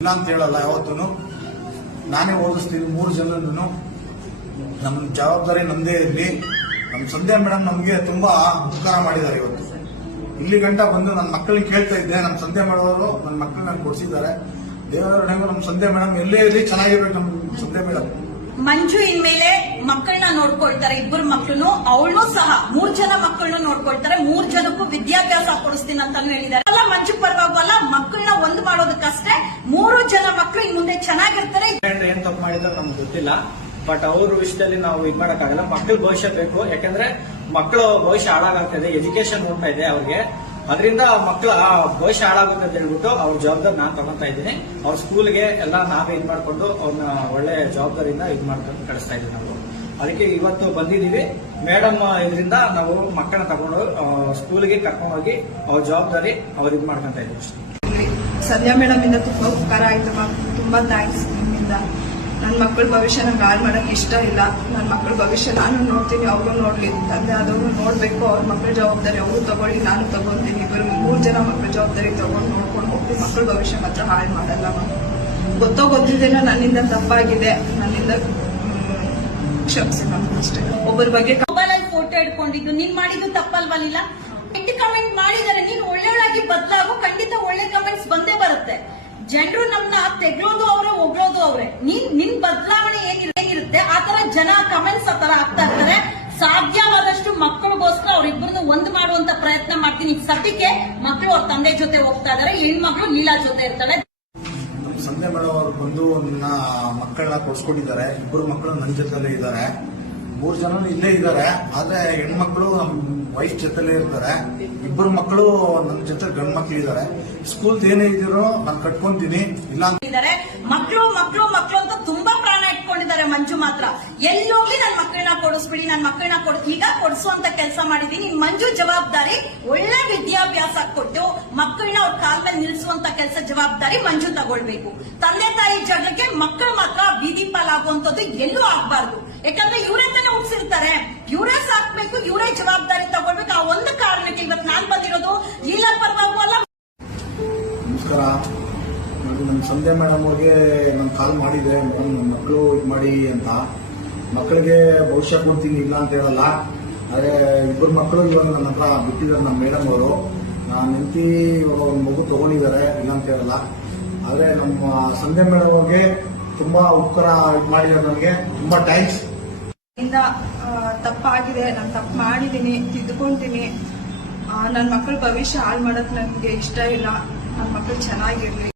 ಇಲ್ಲ ಅಂತ ಹೇಳಲ್ಲ. ಯಾವತ್ತೂ ನಾನೇ ಓದಿಸ್ತೀನಿ 3 ಜನರನ್ನು. ನಮ್ಮ ಜವಾಬ್ದಾರಿ ನಮ್ದೇ ಇರಲಿ. ನಮ್ಮ ಸಂಧ್ಯಾ ಮೇಡಮ್ ನಮ್ಗೆ ತುಂಬಾ ಉಪಕಾರ ಮಾಡಿದ್ದಾರೆ. ಇವತ್ತು ಇಲ್ಲಿ ಗಂಟ ಬಂದು ನನ್ನ ಮಕ್ಕಳಿಗೆ ಕೇಳ್ತಾ ಇದ್ದೆ. ನಮ್ಮ ಸಂಧ್ಯಾ ಮಾಡೋರು ನನ್ನ ಮಕ್ಕಳನ್ನ ಕೊಡಿಸಿದ್ದಾರೆ. ದೇವರ ನಮ್ಮ ಸಂಧ್ಯಾ ಮೇಡಮ್ ಎಲ್ಲೇ ಇರಲಿ ಚೆನ್ನಾಗಿರ್ಬೇಕು. ನಮ್ಮ ಸಂಧ್ಯಾ ಮೇಡಮ್ ಮಂಜು ಇನ್ಮೇಲೆ ಮಕ್ಕಳನ್ನ ನೋಡ್ಕೊಳ್ತಾರೆ. 2 ಮಕ್ಕಳು, ಅವಳು ಸಹ 3 ಜನ ಮಕ್ಕಳನ್ನು ನೋಡ್ಕೊಳ್ತಾರೆ. 3 ಜನಕ್ಕೂ ವಿದ್ಯಾಭ್ಯಾಸ ಕೊಡಿಸ್ತೀನಿ ಅಂತಾನು ಹೇಳಿದ್ದಾರೆ. ಅಲ್ಲ, ಮಂಜು ಪರವಾಗಲ್ಲ, ಮಕ್ಕಳನ್ನ ಒಂದು ಮಾಡೋದಕ್ಕಷ್ಟೇ. 3 ಜನ ಮಕ್ಕಳು ಇನ್ ಮುಂದೆ ಚೆನ್ನಾಗಿರ್ತಾರೆ. ಏನ್ ತಪ್ಪು ಮಾಡಿದ್ರೆ ನಮ್ಗೆ ಗೊತ್ತಿಲ್ಲ, ಬಟ್ ಅವ್ರ ವಿಷಯದಲ್ಲಿ ನಾವು ಇದ್ ಮಾಡಕ್ಕಾಗಲ್ಲ. ಮಕ್ಕಳ ಭವಿಷ್ಯ ಬೇಕು, ಯಾಕಂದ್ರೆ ಮಕ್ಕಳ ಭವಿಷ್ಯ ಹಾಳಾಗ್ತದೆ. ಎಜುಕೇಶನ್ ಹೋಗ್ತಾ ಇದೆ ಅವ್ರಿಗೆ, ಅದರಿಂದ ಮಕ್ಕಳ ಭವಿಷ್ಯ ಹಾಳಾಗುತ್ತೆ ಅಂತ ಹೇಳ್ಬಿಟ್ಟು ಅವ್ರ ಜವಾಬ್ದಾರಿ ನಾನು ತಗೊಂತಾ ಇದ್ದೀನಿ. ಅವ್ರ ಸ್ಕೂಲ್ಗೆ ಎಲ್ಲ ನಾವೇ ಇದ್ ಮಾಡ್ಕೊಂಡು ಅವ್ರನ್ನ ಒಳ್ಳೆ ಜವಾಬ್ದಾರಿಯಿಂದ ಇದ್ ಮಾಡ್ಕೊಂಡು ಕಳಿಸ್ತಾ ಇದ್ದೀವಿ ನಾವು. ಅದಕ್ಕೆ ಇವತ್ತು ಬಂದಿದ್ದೀವಿ. ಮೇಡಮ್ ಇದರಿಂದ ನಾವು ಮಕ್ಕಳನ್ನ ತಗೊಂಡು ಸ್ಕೂಲ್ಗೆ ಕರ್ಕೊಂಡೋಗಿ ಅವ್ರ ಜವಾಬ್ದಾರಿ ಅವ್ರು ಇದ್ ಮಾಡ್ಕೊಂತ ಇದ್ದೀವಿ. ಸಂಧ್ಯಾ ಮೇಡಮ್ ಇಂದ ತುಂಬಾ ಉಪಕಾರ ಆಯ್ತು ಮ್ಯಾಮ್. ತುಂಬಾ ಥ್ಯಾಂಕ್ಸ್ ನಿಮ್ಮಿಂದ. ನನ್ನ ಮಕ್ಕಳ ಭವಿಷ್ಯ ನಂಗೆ ಹಾಳು ಮಾಡಕ್ ಇಷ್ಟ ಇಲ್ಲ. ನನ್ನ ಮಕ್ಕಳ ಭವಿಷ್ಯ ನಾನು ನೋಡ್ತೀನಿ, ಅವರು ನೋಡ್ಲಿ. ತಂದೆ ಆದವರು ನೋಡ್ಬೇಕು. ಅವ್ರ ಮಕ್ಕಳ ಜವಾಬ್ದಾರಿ ಅವರು ತಗೊಳ್ಳಿ, ನಾನು ತಗೊಂತೀನಿ. 3 ಜನ ಮಕ್ಕಳ ಜವಾಬ್ದಾರಿ ತಗೊಂಡು ನೋಡ್ಕೊಂಡು ಹೋಗ್ತೀನಿ. ಮಕ್ಕಳ ಭವಿಷ್ಯ ಮಾತ್ರ ಹಾಳು ಮಾಡಲ್ಲ ಮ್ಯಾಮ್. ಗೊತ್ತಿದ್ದೇನೋ ನನ್ನಿಂದ ತಪ್ಪಾಗಿದೆ, ನನ್ನಿಂದ ಕ್ಷಮಿಸಿ ಮ್ಯಾಮ್. ಅಷ್ಟೇ. ಒಬ್ಬರ ಬಗ್ಗೆ ಮೊಬೈಲಲ್ಲಿ ಫೋಟೋ ಇಟ್ಕೊಂಡಿದ್ದು ನೀನ್ ಮಾಡಿದ್ದು ತಪ್ಪಲ್ವಲ್ಲ. ಕೆಟ್ಟ ಕಮೆಂಟ್ ಮಾಡಿದರೆ ನೀನ್ ಒಳ್ಳೆಯಾಗಿ ಬದಲಾಗು. ಖಂಡಿತ ಒಳ್ಳೆ ಕಮೆಂಟ್ಸ್ ಬಂದೇ ಬರುತ್ತೆ. ಜನರು ನಮ್ಮನ್ನ ತೆಗ್ಳೋದು ಅವ್ರೆ, ಹೊಗಳೋದು ಅವ್ರೆ. ನಿನ್ ಬದಲಾವಣೆ ಹೇಗಿರುತ್ತೆ ಆ ತರ ಜನ ಕಮೆಂಟ್ಸ್ ಆ ತರ ಆಗ್ತಾ ಇರ್ತಾರೆ. ಸಾಧ್ಯವಾದಷ್ಟು ಮಕ್ಕಳಿಗೋಸ್ಕರ ಅವ್ರಿಬ್ಬರನ್ನು ಒಂದು ಮಾಡುವಂತ ಪ್ರಯತ್ನ ಮಾಡ್ತೀನಿ. ಸದ್ಯಕ್ಕೆ ಮಕ್ಕಳು ಅವ್ರ ತಂದೆ ಜೊತೆ ಹೋಗ್ತಾ ಇದಾರೆ, ಹೆಣ್ಮಕ್ಳು ಲೀಲಾ ಜೊತೆ ಇರ್ತಾಳೆ. ಸಂಧ್ಯಾ ಮೇಡಮ್ ಅವರು ಬಂದು ನನ್ನ ಮಕ್ಕಳನ್ನ ಕೊಡ್ಸ್ಕೊಂಡಿದ್ದಾರೆ. 2 ಮಕ್ಕಳು ನನ್ನ ಜೊತೆಲೇ ಇದ್ದಾರೆ. 3 ಜನ ಇಲ್ಲೇ ಇದ್ದಾರೆ. ಆದ್ರೆ ಹೆಣ್ಮಕ್ಳು ನಮ್ಮ ವೈಫ್ ಜೊತೆಲೇ ಇರ್ತಾರೆ. 2 ಮಕ್ಕಳು ನನ್ನ ಜೊತೆ ಗಂಡು ಮಕ್ಳು ಇದ್ದಾರೆ. ಸ್ಕೂಲ್ ಏನೇ ಇದ್ದೀರೋ ನಾನು ಕಟ್ಕೊಂತೀನಿ. ಇಲ್ಲ ಮಕ್ಕಳು ಮಕ್ಕಳು ಮಕ್ಕಳು ಅಂತ ತುಂಬಾ ಪ್ರಾಣ ಇಟ್ಕೊಂಡಿದ್ದಾರೆ. ಮಂಜು ಮಾತ್ರ ಎಲ್ಲೋಗ್ಲಿ ನನ್ನ ಮಕ್ಕಳನ್ನ ಕೊಡಿಸ್ಬಿಡಿ, ನನ್ನ ಮಕ್ಕಳನ್ನ ಈಗ ಕೊಡಿಸುವಂತ ಕೆಲಸ ಮಾಡಿದೀನಿ. ಮಂಜು ಜವಾಬ್ದಾರಿ ಒಳ್ಳೆ ವಿದ್ಯಾಭ್ಯಾಸ ಕೊಟ್ಟು ಮಕ್ಕಳನ್ನ ಅವ್ರ ಕಾಲ ಮೇಲೆ ನಿಲ್ಲಿಸುವಂತ ಕೆಲಸ ಜವಾಬ್ದಾರಿ ಮಂಜು ತಗೊಳ್ಬೇಕು. ತಂದೆ ತಾಯಿ ಜಗಳಕ್ಕೆ ಮಕ್ಕಳು ಮಾತ್ರ ಬೀದಿ ಪಾಲಾಗುವಂತದ್ದು ಎಲ್ಲೂ ಆಗ್ಬಾರ್ದು. ಯಾಕಂದ್ರೆ ಇವರೇ ತಾನೇ ಹುಟ್ಟಿಸಿರ್ತಾರೆ, ಇವರೇ ಸಾಕ್ಬೇಕು, ಇವರೇ ಜವಾಬ್ದಾರಿ ತಗೊಳ್ಬೇಕು. ಆ ಒಂದು ಕಾರಣಕ್ಕೆ ಇವತ್ತು ನಾನ್ ಬಂದಿರೋದು. ಲೀಲಾ ಪರವಾಗೂ ಅಲ್ಲ. ನಮಸ್ಕಾರ. ನಮ್ಮ ಸಂಧ್ಯಾ ಮೇಡಮ್ ಅವ್ರಿಗೆ ನಾನು ಕಾಲ್ ಮಾಡಿದೆ. ಮೇಡಮ್ ನನ್ನ ಮಕ್ಕಳು ಇದು ಮಾಡಿ ಅಂತ. ಮಕ್ಕಳಿಗೆ ಭವಿಷ್ಯ ಕೊಡ್ತೀನಿ, ಇಲ್ಲ ಅಂತ ಹೇಳಲ್ಲ. ಆದ್ರೆ 2 ಮಕ್ಕಳು ಇವಾಗ ನನ್ನ ಹತ್ರ ಬಿಟ್ಟಿದ್ದಾರೆ ನಮ್ಮ ಮೇಡಮ್ ಅವರು. ನಾನು ಹೆಂಡತಿ ಇವಾಗ ಒಂದು ಮಗು ತಗೊಂಡಿದ್ದಾರೆ, ಇಲ್ಲ ಅಂತ ಹೇಳಲ್ಲ. ಆದ್ರೆ ನಮ್ಮ ಸಂಧ್ಯಾ ಮೇಡಮ್ ಅವ್ರಿಗೆ ತುಂಬಾ ಉಪಕಾರ ಇದು ಮಾಡಿದ್ದಾರೆ. ನನಗೆ ತುಂಬಾ ಥ್ಯಾಂಕ್ಸ್. ತಪ್ಪಾಗಿದೆ, ನಾನು ತಪ್ಪು ಮಾಡಿದ್ದೀನಿ, ತಿದ್ದುಕೊಂತೀನಿ. ನನ್ನ ಮಕ್ಕಳ ಭವಿಷ್ಯ ಹಾಳು ಮಾಡಕ್ ನನಗೆ ಇಷ್ಟ ಇಲ್ಲ. ನನ್ನ ಮಕ್ಕಳು ಚೆನ್ನಾಗಿರ್ಲಿ.